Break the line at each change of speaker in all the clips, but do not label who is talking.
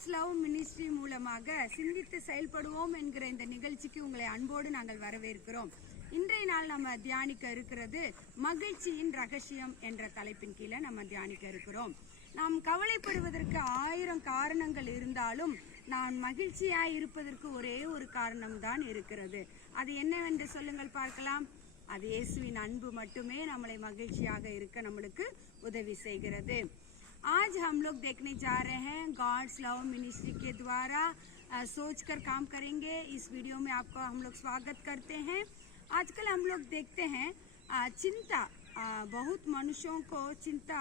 Kids love ministry மூலமாக சிந்தித்து செயல்படுவோம் என்கிற இந்த நிகழ்ச்சிக்கு உங்களை அன்போடு நாங்கள் வரவேற்கிறோம். இன்றைய நாள் நம்ம தியானிக்க இருக்கிறது மகிழ்ச்சியின் ரகசியம் என்ற தலைப்பின் கீழே நம்ம தியானிக்க இருக்கிறோம். நாம் கவலைப்படுவதற்கு ஆயிரம் காரணங்கள் இருந்தாலும் நான் மகிழ்ச்சியாய் இருப்பதற்கு ஒரே ஒரு காரணம் தான் இருக்கிறது. அது என்னவென்று சொல்லுங்கள் பார்க்கலாம். அது இயேசுவின் அன்பு மட்டுமே நம்மளை மகிழ்ச்சியாக இருக்க நம்மளுக்கு உதவி செய்கிறது. आज हम लोग देखने जा रहे हैं गॉड्स लव मिनिस्ट्री के द्वारा सोच कर काम करेंगे। इस वीडियो में आपका हम लोग स्वागत करते हैं। आजकल हम लोग देखते हैं चिंता बहुत मनुष्यों को चिंता,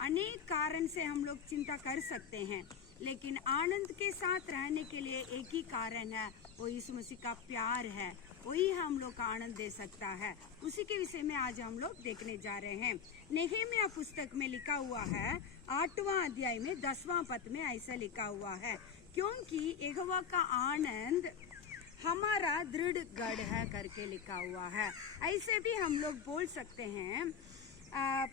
अनेक कारण से हम लोग चिंता कर सकते हैं। लेकिन आनंद के साथ रहने के लिए एक ही कारण है, वो यीशु मसीह का प्यार है। वही हम लोग का आनंद दे सकता है। उसी के विषय में आज हम लोग देखने जा रहे हैं। नेहेमिया पुस्तक में लिखा हुआ है, आठवां अध्याय में दसवां पद में ऐसा लिखा हुआ है, क्योंकि यहोवा का आनंद हमारा दृढ़ गढ़ है करके लिखा हुआ है। ऐसे भी हम लोग बोल सकते हैं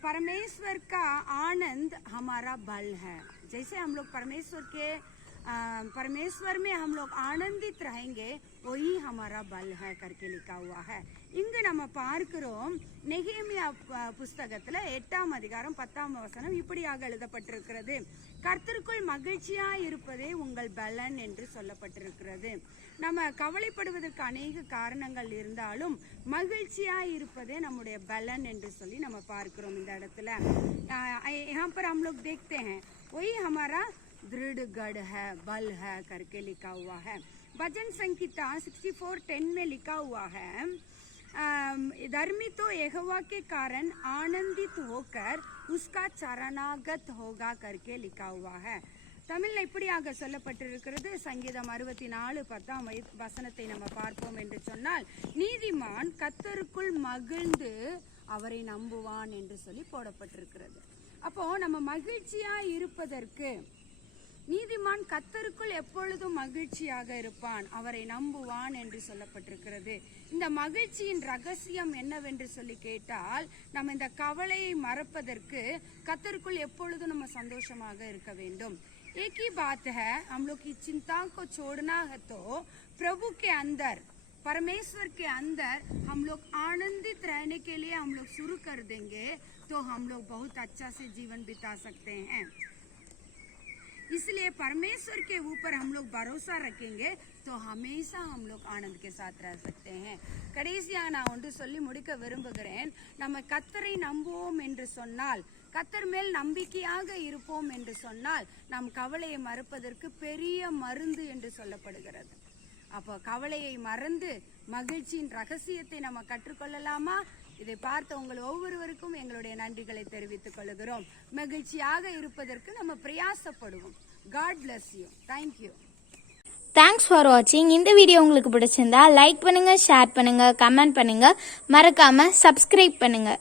परमेश्वर का आनंद हमारा बल है। जैसे हम लोग परमेश्वर के परमेश्वर में हम लोग आनंदित रहेंगे वही हमारा बल है करके लिखा हुआ है இங்கு நம்ம பார்க்கிறோம் நெகேமியா ப- புஸ்தகத்துல எட்டாம் அதிகாரம் பத்தாம் வசனம் இப்படியாக எழுதப்பட்டிருக்கிறது கர்த்தருக்குள் மகிழ்ச்சியா இருப்பதே உங்கள் பலன் என்று சொல்லப்பட்டிருக்கிறது நம்ம கவலைப்படுவதற்கு அநேக காரணங்கள் இருந்தாலும் மகிழ்ச்சியா இருப்பதே நம்முடைய பலன் என்று சொல்லி நம்ம பார்க்கிறோம் இந்த இடத்துல अ, यहाँ पर हम लोग देखते हैं वही हमारा दृढ़ गढ़ है बल है करके लिखा हुआ है भजन संहिता 64 टेन में लिखा हुआ है अम, धर्मी तो यहोवा के कारण आनंदित होकर उसका चरणागत होगा करके लिखा हुआ है தமிழ்ல இப்படியாக சொல்லப்பட்டிருக்கிறது சங்கீதம் அறுபத்தி நாலு பத்தாம் வய- வசனத்தை நம்ம பார்ப்போம் என்று சொன்னால் நீதிமான் கத்தருக்குள் மகிழ்ந்து அவரை நம்புவான் என்று சொல்லி போடப்பட்டிருக்கிறது அப்போ நம்ம மகிழ்ச்சியா இருப்பதற்கு நீதிமான் கத்தருக்குள் எப்பொழுதும் மகிழ்ச்சியாக இருப்பான் அவரை நம்புவான் என்று சொல்லப்பட்டிருக்கிறது இந்த மகிழ்ச்சியின் ரகசியம் என்னவென்று சொல்லி கேட்டால் நம்ம இந்த கவலையை மறப்பதற்கு கத்தருக்குள் எப்பொழுதும் நம்ம சந்தோஷமாக இருக்க வேண்டும் एक ही बात है हम लोग की चिंता को छोड़ना है तो प्रभु के अंदर परमेश्वर के अंदर हम लोग आनंदित रहने के लिए हम लोग शुरू कर देंगे तो हम लोग बहुत अच्छा से जीवन बिता सकते हैं इसलिए परमेश्वर के ऊपर हम लोग भरोसा रखेंगे तो हमेशा हम लोग आनंद के साथ रह सकते हैं கடைசியா நான் ஒன்று சொல்லி முடிக்க விரும்புகிறேன் நம்ம கத்தரை நம்புவோம் என்று சொன்னால் கத்தர் மேல் நம்பிக்கையாக இருப்போம் என்று சொன்னால் நம் கவலையை மறுப்பதற்கு பெரிய மருந்து என்று சொல்லப்படுகிறது அப்போ கவலையை மறந்து மகிழ்ச்சியின் ரகசியத்தை நம்ம கற்றுக்கொள்ளலாமா இதை பார்த்த உங்கள் ஒவ்வொருவருக்கும் எங்களுடைய நன்றிகளை தெரிவித்துக் கொள்கிறோம். மகிழ்ச்சியாக இருப்பதற்கு நம்ம பிரயாசப்படுவோம். God bless you
thank you thanks for வாட்சிங் இந்த வீடியோ உங்களுக்கு பிடிச்சிருந்தா லைக் பண்ணுங்கள் ஷேர் பண்ணுங்கள் கமெண்ட் பண்ணுங்கள் மறக்காமல் சப்ஸ்கிரைப் பண்ணுங்கள்